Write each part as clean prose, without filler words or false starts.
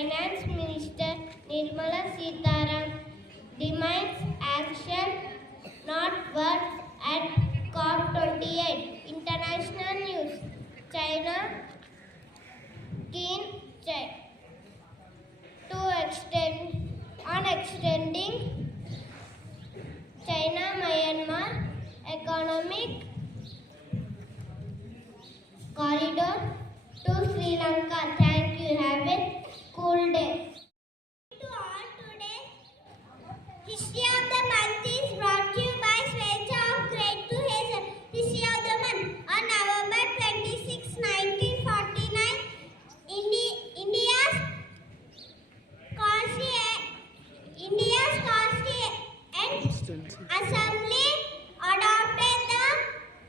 Finance Minister Nirmala Sitaram demands action, not words at COP28. International news. China keen extending China-Myanmar economic corridor to Sri Lanka. Thank you. Have a cool day. To all today, History of the Month is brought to you by Svecha of Grade to Hazel. History of the Month. On November 26, 1949, India's Constituent Assembly adopted the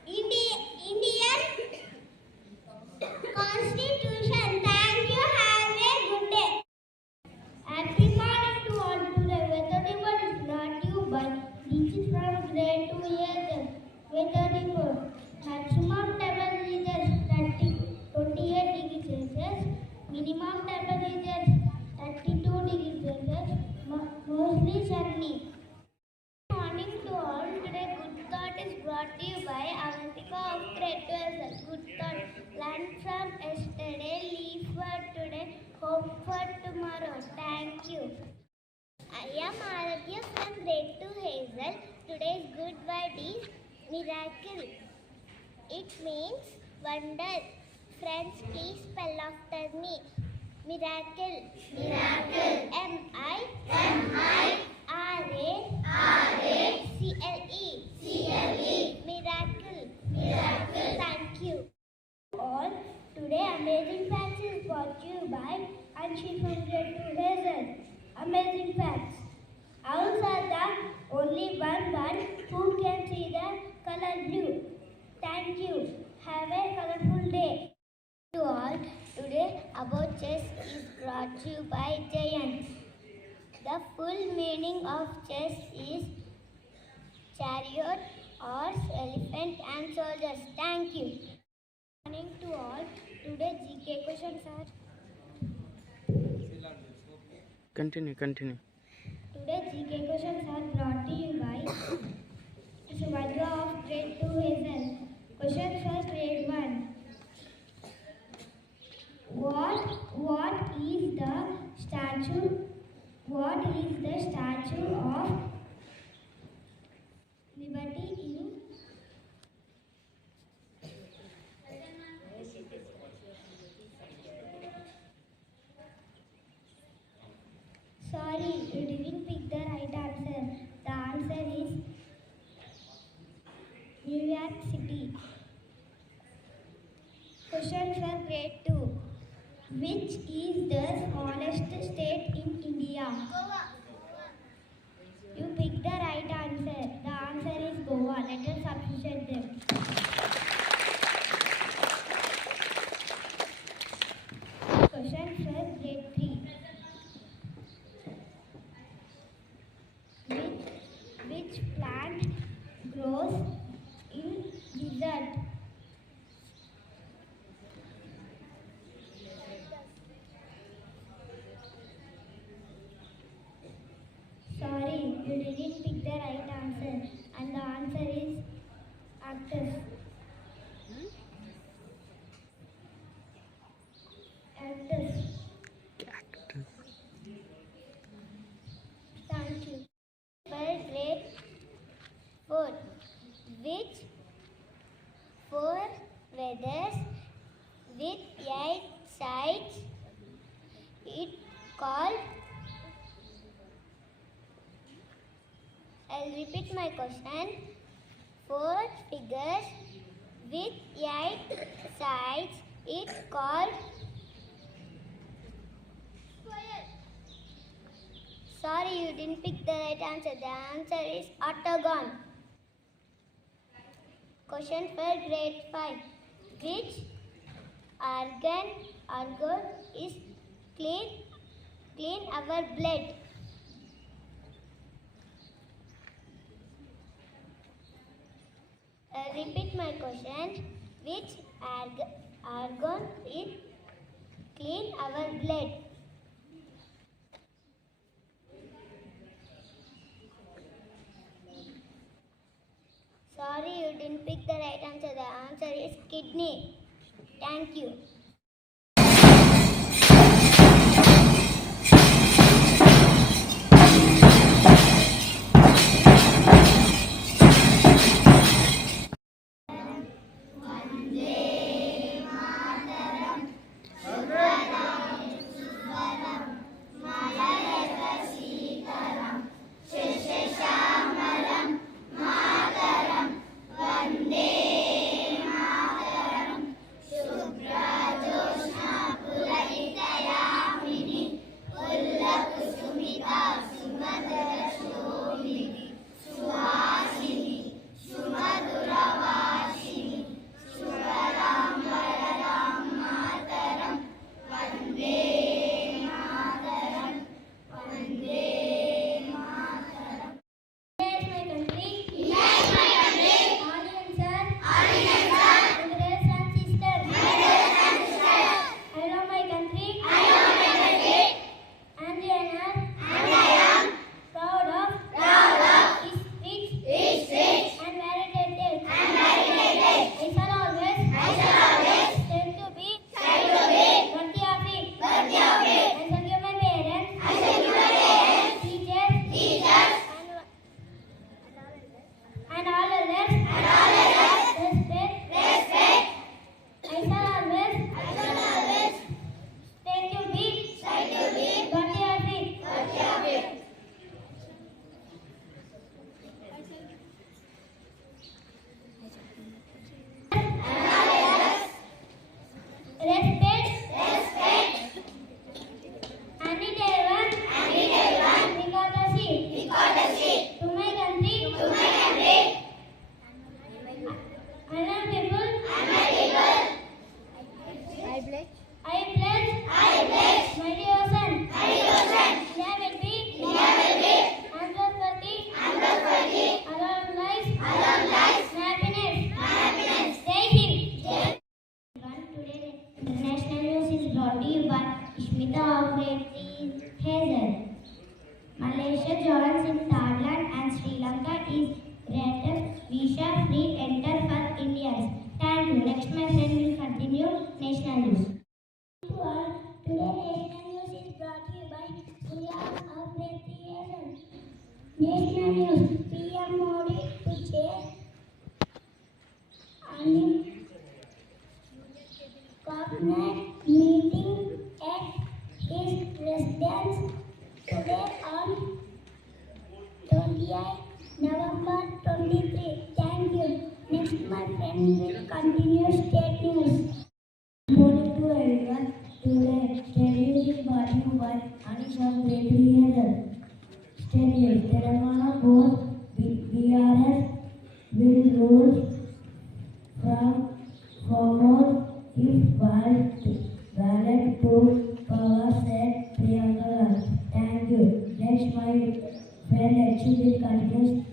Indian Constitution. Thank you. Have a good day. Happy morning to all. Today weather report is brought to you by this is from grade 2 years. Weather report. Maximum temperature 28 degrees Celsius. Minimum temperature 32 degrees Celsius. Mostly sunny. Morning to all. Today good thought is brought to you by Avantika of grade 12. Good thought. Learn from yesterday, leave for today, hope for tomorrow. Thank you. I am Aradhya from grade 2 Hazel. Today's good word is miracle. It means wonder. Friends, please spell after me. Miracle. Miracle. M-I-R-A-C-L-E. C-L-E. Miracle. Miracle. Thank you. All. Today Amazing Facts is brought to you by Anshi from grade 2 Hazel. Amazing Facts. Owls are the only one who can see the color blue. Thank you. Have a colorful day. To all, today about chess is brought to you by Giant. The full meaning of chess is chariot, horse, elephant and soldiers. Thank you. Morning to all. Today GK questions are. Continue. Today GK questions are brought to you by Subhadra of grade 2 Hazel. Question for grade 1. What is the statue of liberty in? Sorry, you didn't pick the right answer. The answer is New York City. Question for grade 2. Which is the smallest state in India? Goa. You picked the right answer. The answer is Goa. Let us appreciate them. Question for grade 3. Which plant grows in desert? Sorry, you didn't pick the right answer. And the answer is cactus. Cactus. Thank you. For grade 4. Which 4 feathers with 8 sides it called? I'll repeat my question. 4 figures with 8 sides it called? Square. Sorry, you didn't pick the right answer. The answer is octagon. Question for grade 5. Which organ is clean our blood? Repeat my question. Which organ is clean our blood? answer is kidney. Thank you. Hazel. Malaysia joins in Thailand and Sri Lanka is granted visa free enter for Indians. Thank you. Next my friend will continue national news. To all, today national news is brought to you by Surya of Hazel. National news. PM Modi to chair and cabinet meeting at his residence today on 28 November 23. Thank you. Next, my friend will continue state news. Good morning to everyone. Today, state news is brought to you by Anish of Hazel. State news. Telangana board BRS will rule from former if valid to power said Priyanka. Thank you. Next, my friend H will continue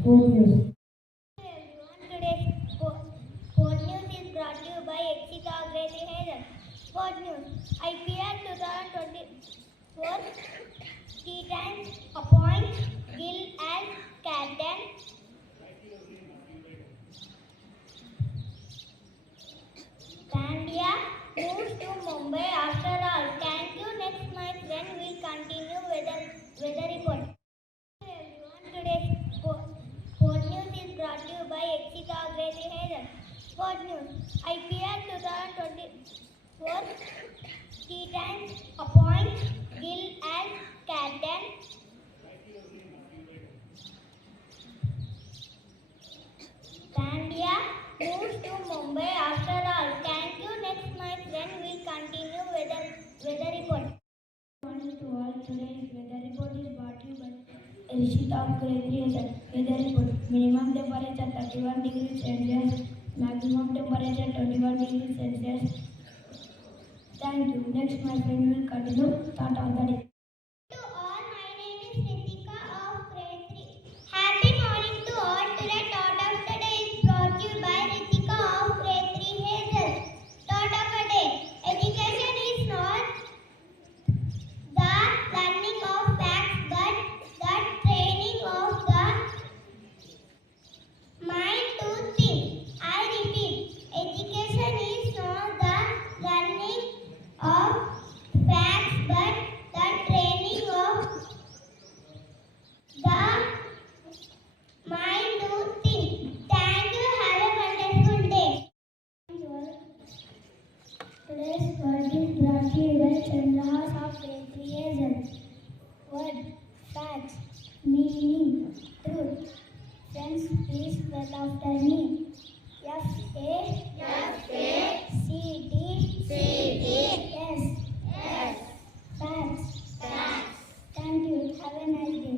school news. Today's sport news is brought to you by Exita Grady Hazel. Sport news. IPL 2024 T10 appoints Gill as captain. Pandya moves to Mumbai after all. Thank you. Next, my friend will continue weather report. Everyone, today's sport news is brought to you by Exita Grady Hazel. Sport news. IPL 2024 T10 appoints Gill as captain. Pandya moves to Mumbai after all. Thank you. Next, my friend will continue weather report. Good morning to all. Today's weather report is brought to you by Rishita of Great Weather report. Minimum temperature 31 degrees Celsius. Maximum temperature 21 degrees Celsius. Thank you. Next, my friend will continue thought of the day. To all, my name is Ritika of grade 3. Happy morning to all. Today, thought of the day is brought to you by Ritika of grade 3 Hazel. Thought of the day. Education is not the learning of facts but the training of the mind to think. I Spell after me. F-A-C-T. S. Facts. Thank you. Have a nice day.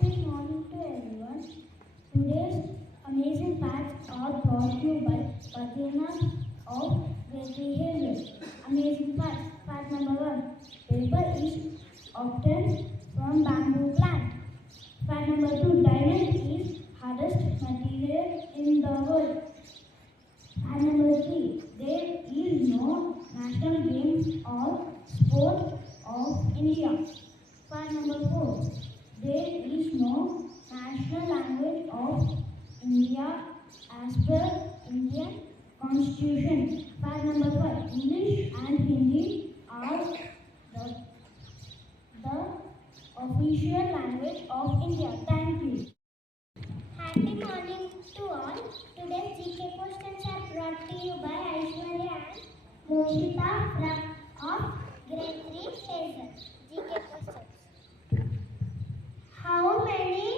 Good morning to everyone. Today's amazing facts are brought to you by Patina of Gregory Hazel. Amazing facts. Fact number 1. Paper is obtained from bamboo plant. Fact number 2. Diamond is hardest material in the world. Fact number 3. There is no national game or sport of India. Fact number 4. There is no national language of India as per Indian Constitution. Fact number 5. English and Hindi are the official language of India. Thank you. Happy morning to all. Today's GK questions are brought to you by Aishwarya and Moshita of Grade 3 Hazel. GK questions. How many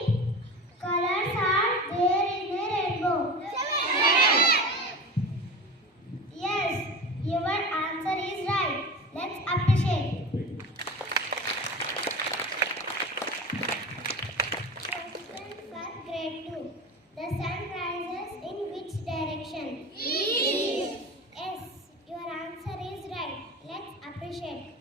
colors are there in a rainbow? 7. Yes, your answer is right. Let's appreciate. Question for grade 2. The sun rises in which direction? East. Yes, your answer is right. Let's appreciate.